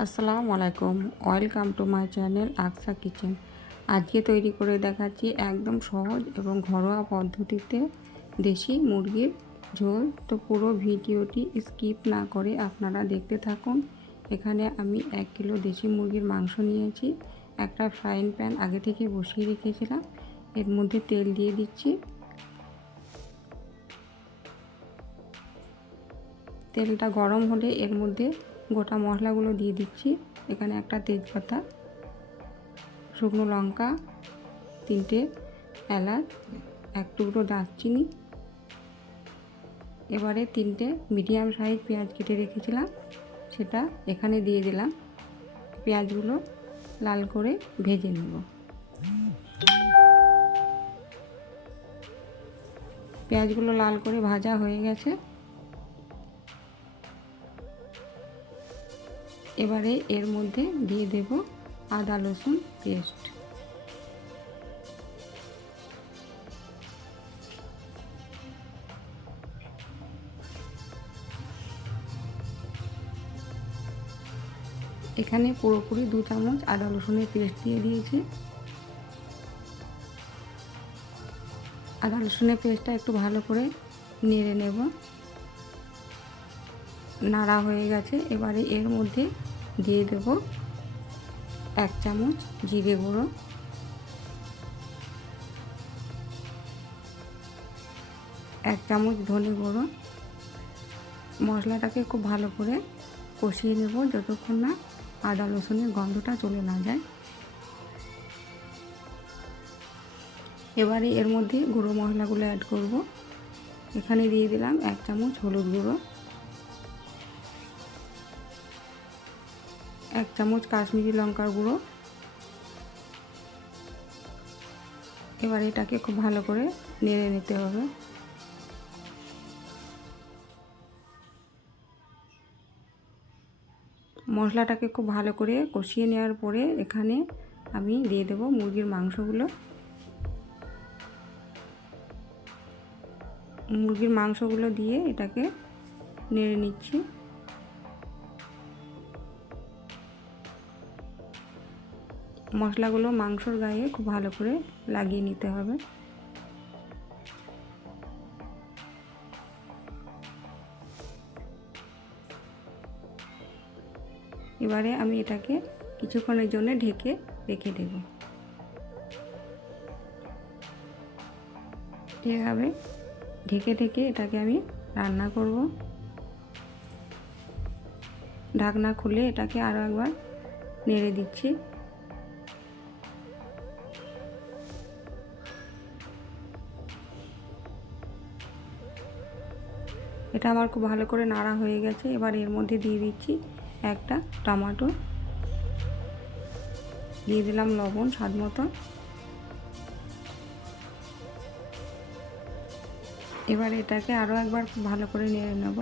আসসালামু আলাইকুম, welcome to my channel Aqsa kitchen. আজকে তৈরি করে দেখাচ্ছি একদম সহজ এবং ঘরোয়া পদ্ধতিতে দেশি মুরগির ঝোল। তো পুরো ভিডিওটি স্কিপ না করে আপনারা দেখতে থাকুন। এখানে আমি 1 কিলো দেশি মুরগির মাংস নিয়েছি। একটা ফ্রাইং প্যান আগে থেকে বসিয়ে রেখেছিলাম, এর মধ্যে তেল দিয়ে দিচ্ছি। তেলটা গরম হলে এর মধ্যে গোটা মশলাগুলো দিয়ে দিচ্ছি। এখানে একটা তেজপাতা, শুকনো লঙ্কা, 3টে এলাচ, 1 টুকরো দারচিনি। এবারে 3টে মিডিয়াম সাইজ পেঁয়াজ কেটে রেখেছিলাম, সেটা এখানে দিয়ে দিলাম। পেঁয়াজগুলো লাল করে ভেজে নেব। পেঁয়াজগুলো লাল করে ভাজা হয়ে গেছে। এবারে এর মধ্যে দিয়ে দেব আদা রসুন পেস্ট। এখানে পুরোপুরি 2 চামচ আদা রসুনের পেস্ট দিয়ে দিয়েছি। আদা রসুনের পেস্টটা একটু ভালো করে নেড়ে নেব। নাড়া হয়ে গেছে। এবারে এর মধ্যে দিয়ে দেব 1 চামচ জিরে গুঁড়ো, 1 চামচ ধনে গুঁড়ো। মশলাটাকে খুব ভালো করে কষিয়ে নেব যতক্ষণ না আদা রসুনের গন্ধটা চলে না যায়। এবারে এর মধ্যে গুঁড়ো মশলাগুলো অ্যাড করব। এখানে দিয়ে দিলাম 1 চামচ হলুদ গুঁড়ো, 1 চামচ কাশ্মীরি লঙ্কার গুঁড়ো। এবার এটাকে খুব ভালো করে নেড়ে নিতে হবে। মশলাটাকে খুব ভালো করে কষিয়ে নেওয়ার পরে এখানে আমি দিয়ে দেব মুরগির মাংসগুলো। মুরগির মাংসগুলো দিয়ে এটাকে নেড়ে নিচ্ছি। মশলাগুলো মাংসর গায়ে খুব ভালো করে লাগিয়ে নিতে হবে। এবারে আমি এটাকে কিছুক্ষণের জন্য ঢেকে রেখে দেব। এভাবে ঢেকে ঢেকে এটাকে আমি রান্না করব। ঢাকনা খুলে এটাকে আরও একবার নেড়ে দিচ্ছি। এটা আমার খুব ভালো করে নাড়া হয়ে গেছে। এবার এর মধ্যে দিয়ে দিচ্ছি একটা টমেটো, দিয়ে দিলাম লবণ স্বাদ মতো। এবার এটাকে আরও একবার খুব ভালো করে নেড়ে নেব।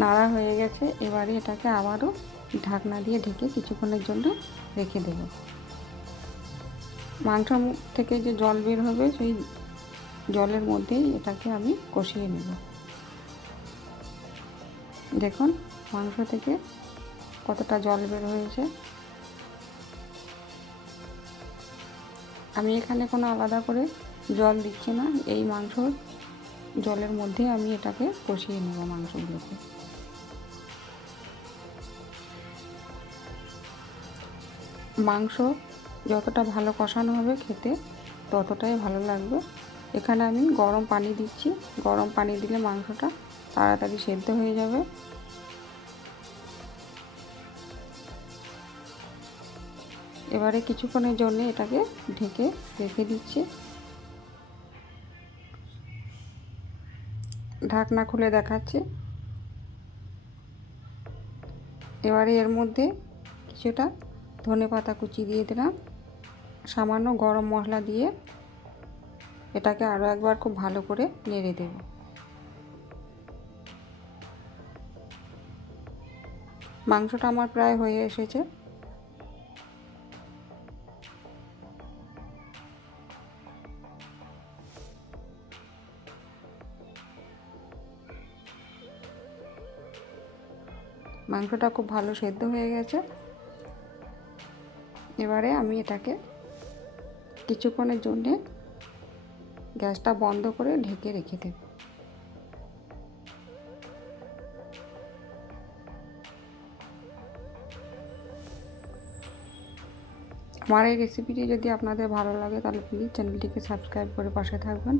নাড়া হয়ে গেছে। এবারে এটাকে আবারও ঢাকনা দিয়ে ঢেকে কিছুক্ষণের জন্য রেখে দেব। মাংস থেকে যে জল বের হবে সেই জলের মধ্যেই এটাকে আমি কষিয়ে নেব। দেখুন মাংস থেকে কতটা জল বের হয়েছে। আমি এখানে কোনো আলাদা করে জল দিচ্ছি না, এই মাংসর জলের মধ্যে আমি এটাকে কষিয়ে নেব মাংসগুলোকে। মাংস যতটা ভালো কষানো হবে খেতে ততটাই ভালো লাগবে। এখানে আমি গরম পানি দিচ্ছি। গরম পানি দিলে মাংসটা তাড়াতাড়ি সেদ্ধ হয়ে যাবে। এবারে কিছুক্ষণের জন্য এটাকে ঢেকে রেখে দিচ্ছি। ঢাকনা খুলে দেখাচ্ছি। এবারে এর মধ্যে কিছুটা ধনেপাতা কুচি দিয়ে দিলাম। সামান্য গরম মশলা দিয়ে এটাকে আরও একবার খুব ভালো করে নেড়ে দেব। মাংসটা আমার প্রায় হয়ে এসেছে। মাংসটা খুব ভালো সেদ্ধ হয়ে গেছে। এবারে আমি এটাকে কিছুক্ষণের জন্যে গ্যাসটা বন্ধ করে ঢেকে রেখে দেব। আমার এই রেসিপিটি যদি আপনাদের ভালো লাগে তাহলে প্লিজ চ্যানেলটিকে সাবস্ক্রাইব করে পাশে থাকবেন।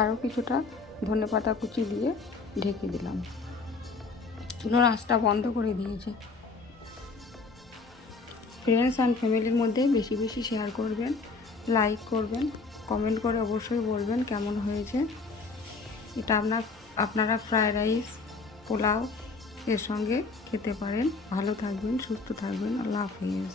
আরও কিছুটা ধনেপাতা কুচি দিয়ে ঢেকে দিলাম। চুলোর আঁচটা বন্ধ করে দিয়েছে। ফ্রেন্ডস অ্যান্ড ফ্যামিলির মধ্যে বেশি বেশি শেয়ার করবেন, লাইক করবেন, কমেন্ট করে অবশ্যই বলবেন কেমন হয়েছে। এটা আপনারা ফ্রায়েড রাইস, পোলাও এর সঙ্গে খেতে পারেন। ভালো থাকবেন, সুস্থ থাকবেন। আল্লাহ হাফিজ।